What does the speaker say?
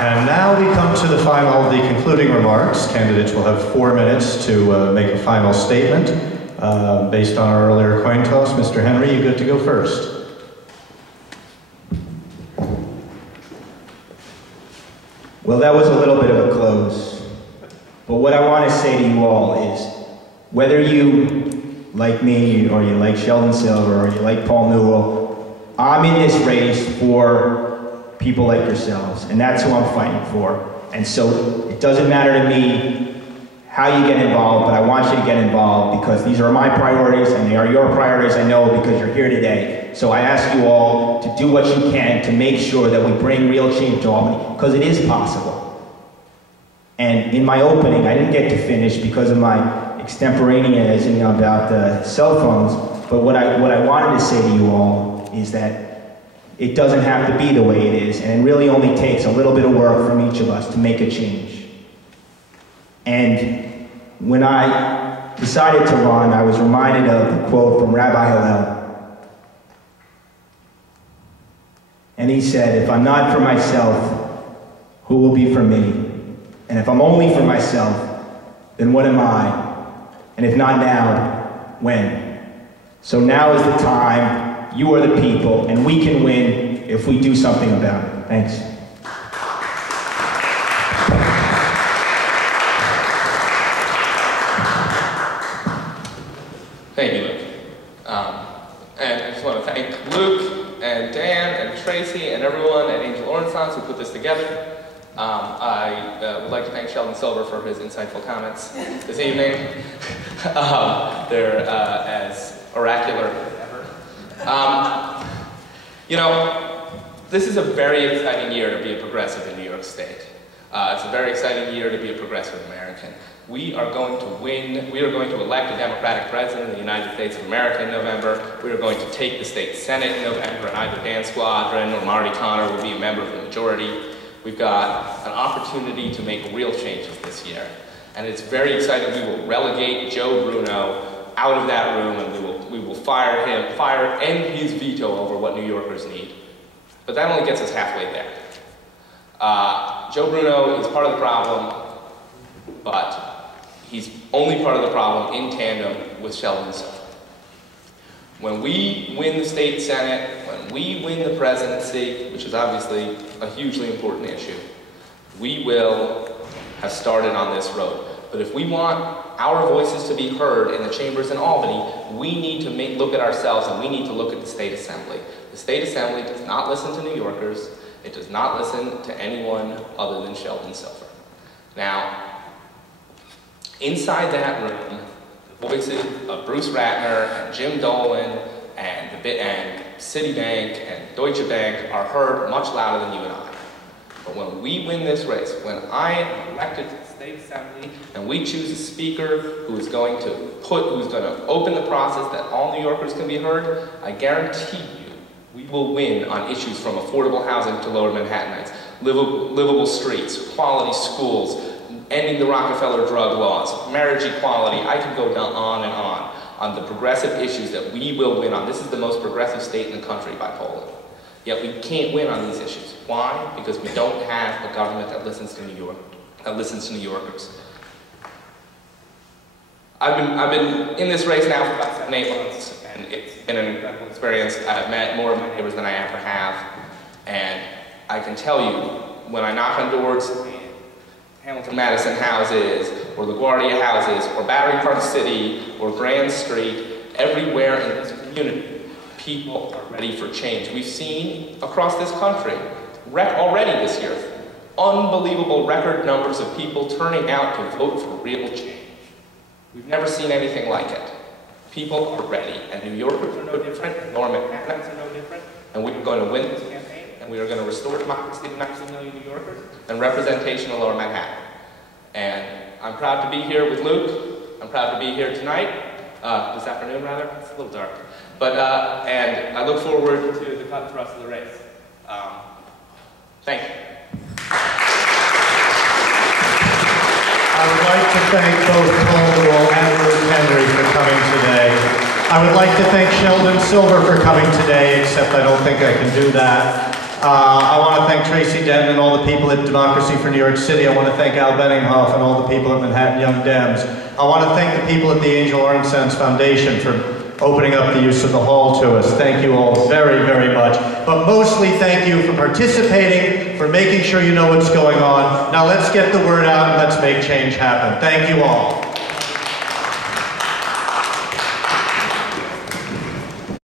And now we come to the final, the concluding remarks. Candidates will have 4 minutes to make a final statement based on our earlier coin toss. Mr. Henry, you good to go first? Well, that was a little bit of a close. But what I want to say to you all is, whether you like me, or you like Sheldon Silver, or you like Paul Newell, I'm in this race for people like yourselves, and that's who I'm fighting for. And so it doesn't matter to me how you get involved, but I want you to get involved because these are my priorities and they are your priorities, I know, because you're here today. So I ask you all to do what you can to make sure that we bring real change to Albany, because it is possible. And in my opening, I didn't get to finish because of my extemporaneousing about the cell phones, but what I wanted to say to you all is that it doesn't have to be the way it is, and it really only takes a little bit of work from each of us to make a change. And when I decided to run, I was reminded of the quote from Rabbi Hillel. And he said, if I'm not for myself, who will be for me? And if I'm only for myself, then what am I? And if not now, when? So now is the time. You are the people, and we can win if we do something about it. Thanks. Thank you, Luke. And I just want to thank Luke and Dan and Tracy and everyone at Angel Orange who put this together. I would like to thank Sheldon Silver for his insightful comments this evening. They're as oracular as ever. You know, this is a very exciting year to be a progressive in New York State. It's a very exciting year to be a progressive American. We are going to win. We are going to elect a Democratic president of the United States of America in November. We are going to take the state Senate in November, and either Dan Squadron or Marty Connor will be a member of the majority. We've got an opportunity to make real changes this year. And it's very exciting. We will relegate Joe Bruno out of that room, and we will fire end his veto over what New Yorkers need. But that only gets us halfway there. Joe Bruno is part of the problem, but he's only part of the problem in tandem with Sheldon Silver. When we win the state Senate, when we win the presidency, which is obviously a hugely important issue, we will have started on this road. But if we want our voices to be heard in the chambers in Albany, we need to look at ourselves, and we need to look at the State Assembly. The State Assembly does not listen to New Yorkers. It does not listen to anyone other than Sheldon Silver. Now, inside that room, the voices of Bruce Ratner and Jim Dolan and Citibank and Deutsche Bank are heard much louder than you and I. But when we win this race, when I am elected to the State Assembly and we choose a speaker who is going to open the process that all New Yorkers can be heard, I guarantee you we will win on issues from affordable housing to lower Manhattanites, livable streets, quality schools, ending the Rockefeller drug laws, marriage equality. I could go on and on the progressive issues that we will win on. This is the most progressive state in the country by polling. Yet we can't win on these issues. Why? Because we don't have a government that listens to New Yorkers. I've been in this race now for about 7, 8 months, and it's been an incredible experience. I've met more of my neighbors than I ever have, and I can tell you, when I knock on doors in Hamilton Madison houses, or LaGuardia houses, or Battery Park City, or Grand Street, everywhere in this community, people are ready for change. We've seen across this country, already this year, unbelievable record numbers of people turning out to vote for real change. We've never seen anything like it. People are ready, and New Yorkers are no different, and Lower Manhattanites are no different, and we're going to win this campaign, and we are going to restore democracy to 19 million New Yorkers, and representation of Lower Manhattan. And I'm proud to be here with Luke. I'm proud to be here tonight, this afternoon rather. It's a little dark. But, and I look forward to the cut thrust of the race. Thank you. I would like to thank both Paul Newell and Luke Henry for coming today. I would like to thank Sheldon Silver for coming today, except I don't think I can do that. I want to thank Tracy Denton and all the people at Democracy for New York City. I want to thank Al Benninghoff and all the people at Manhattan Young Dems. I want to thank the people at the Angel Orange Sense Foundation for opening up the use of the hall to us. Thank you all very, very much. But mostly thank you for participating, for making sure you know what's going on. Now let's get the word out and let's make change happen. Thank you all.